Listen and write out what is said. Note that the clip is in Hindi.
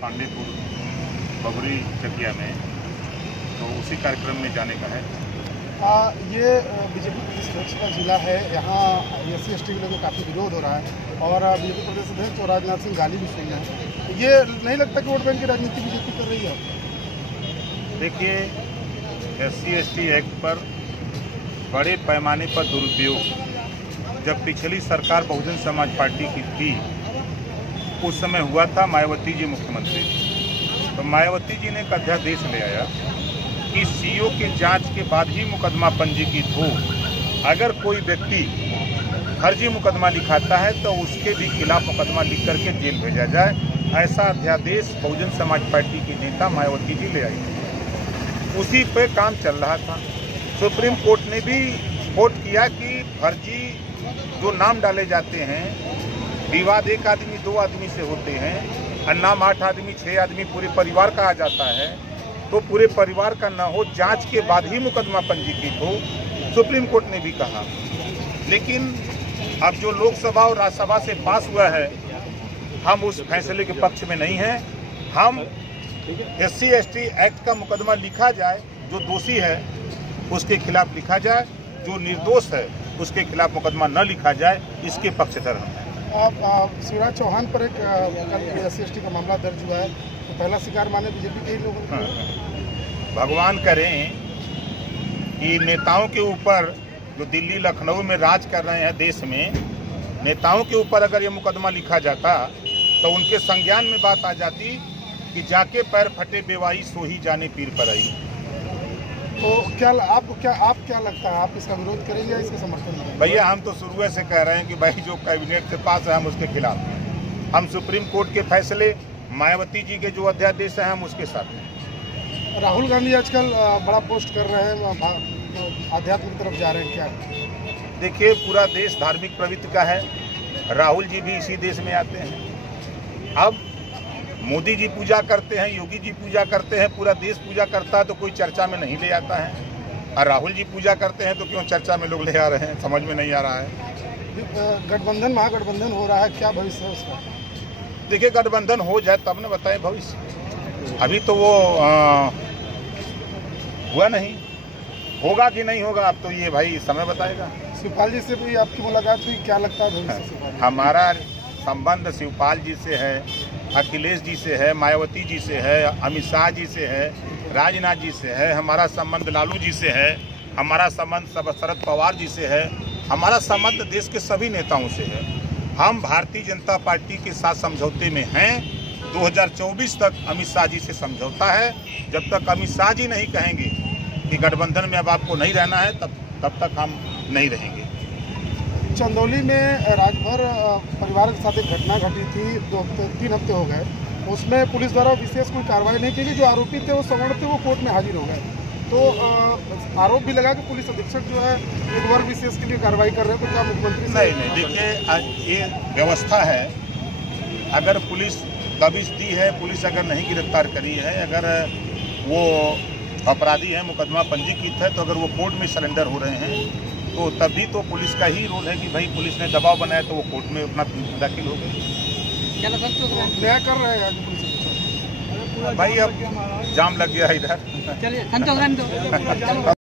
पांडेपुर बबरी चकिया में, तो उसी कार्यक्रम में जाने का है। ये बीजेपी प्रदेश अध्यक्ष का जिला है, यहाँ SC ST के लोगों को काफ़ी विरोध हो रहा है और बीजेपी प्रदेश अध्यक्ष और राजनाथ सिंह गाली भी सुन रहे हैं। ये नहीं लगता कि वोट बैंक की राजनीति बीजेपी कर रही है? देखिए, SC ST एक्ट पर बड़े पैमाने पर दुरुपयोग जब पिछली सरकार बहुजन समाज पार्टी की थी, उस समय हुआ था। मायावती जी मुख्यमंत्री, तो मायावती जी ने एक अध्यादेश ले आया कि CO के जांच के बाद ही मुकदमा पंजीकृत हो। अगर कोई व्यक्ति फर्जी मुकदमा लिखाता है तो उसके भी खिलाफ मुकदमा लिख करके जेल भेजा जाए। ऐसा अध्यादेश बहुजन समाज पार्टी के नेता मायावती जी ले आई। उसी पे काम चल रहा था। सुप्रीम कोर्ट ने भी वोट किया कि फर्जी जो नाम डाले जाते हैं, विवाद एक आदमी दो आदमी से होते हैं और नाम 8 आदमी 6 आदमी पूरे परिवार का आ जाता है, तो पूरे परिवार का ना हो, जांच के बाद ही मुकदमा पंजीकृत हो, सुप्रीम कोर्ट ने भी कहा। लेकिन अब जो लोकसभा और राज्यसभा से पास हुआ है, हम उस फैसले के पक्ष में नहीं हैं। हम SC ST एक्ट का मुकदमा लिखा जाए, जो दोषी है उसके खिलाफ लिखा जाए, जो निर्दोष है उसके खिलाफ मुकदमा न लिखा जाए, इसके पक्षधर हम। शिवराज चौहान पर एक SC ST का मामला दर्ज हुआ है, तो पहला शिकार माने बीजेपी के ही लोगों ने। भगवान करें कि नेताओं के ऊपर, जो दिल्ली लखनऊ में राज कर रहे हैं देश में, नेताओं के ऊपर अगर ये मुकदमा लिखा जाता तो उनके संज्ञान में बात आ जाती कि जाके पैर फटे बेवाई सो ही जाने पीर पर आई। तो आप क्या लगता है, आप इसका विरोध करेंगे या इसके समर्थन में? भैया, हम तो शुरू से कह रहे हैं कि भाई जो कैबिनेट के पास है हम उसके खिलाफ हैं। हम सुप्रीम कोर्ट के फैसले, मायावती जी के जो अध्यादेश हैं, हम उसके साथ हैं। राहुल गांधी आजकल बड़ा पोस्ट कर रहे हैं, आध्यात्म की तरफ जा रहे हैं, क्या? देखिए, पूरा देश धार्मिक प्रवृत्ति का है। राहुल जी भी इसी देश में आते हैं। अब मोदी जी पूजा करते हैं, योगी जी पूजा करते हैं, पूरा देश पूजा करता है, तो कोई चर्चा में नहीं ले आता है। और राहुल जी पूजा करते हैं तो क्यों चर्चा में लोग ले आ रहे हैं, समझ में नहीं आ रहा है। गठबंधन, महागठबंधन हो रहा है, क्या भविष्य है उसका? देखिए, गठबंधन हो जाए तब न बताएं भविष्य। अभी तो वो हुआ नहीं, होगा कि नहीं होगा, अब तो ये भाई समय बताएगा। शिवपाल जी से भी आपकी मुलाकात हुई, क्या लगता है भविष्य? हमारा संबंध शिवपाल जी से है, अखिलेश जी से है, मायावती जी से है, अमित शाह जी से है, राजनाथ जी से है, हमारा संबंध लालू जी से है, हमारा संबंध शरद पवार जी से है, हमारा संबंध देश के सभी नेताओं से है। हम भारतीय जनता पार्टी के साथ समझौते में हैं। 2024 तक अमित शाह जी से समझौता है। जब तक अमित शाह जी नहीं कहेंगे कि गठबंधन में अब आपको नहीं रहना है, तब तक हम नहीं रहेंगे। चंदौली में राजभर परिवार के साथ एक घटना घटी थी, 3 हफ्ते हो गए। उसमें पुलिस द्वारा विशेष कोई कार्रवाई नहीं की गई। जो आरोपी थे, वो सवर्ण थे, वो कोर्ट में हाजिर हो गए। तो आरोप भी लगा कि पुलिस अधीक्षक जो है एक वर्ग विशेष के लिए कार्रवाई कर रहे हैं, तो क्या मुख्यमंत्री? नहीं, देखिए, ये व्यवस्था है। अगर पुलिस दबिश दी है, पुलिस अगर नहीं गिरफ्तार करी है, अगर वो अपराधी है, मुकदमा पंजीकृत है, तो अगर वो कोर्ट में सरेंडर हो रहे हैं, तो तभी तो पुलिस का ही रोल है कि भाई पुलिस ने दबाव बनाया तो वो कोर्ट में अपना दाखिल हो गए। न्याय कर रहे हैं पुलिस? भाई अब जाम लग गया इधर। चलिए, संतोष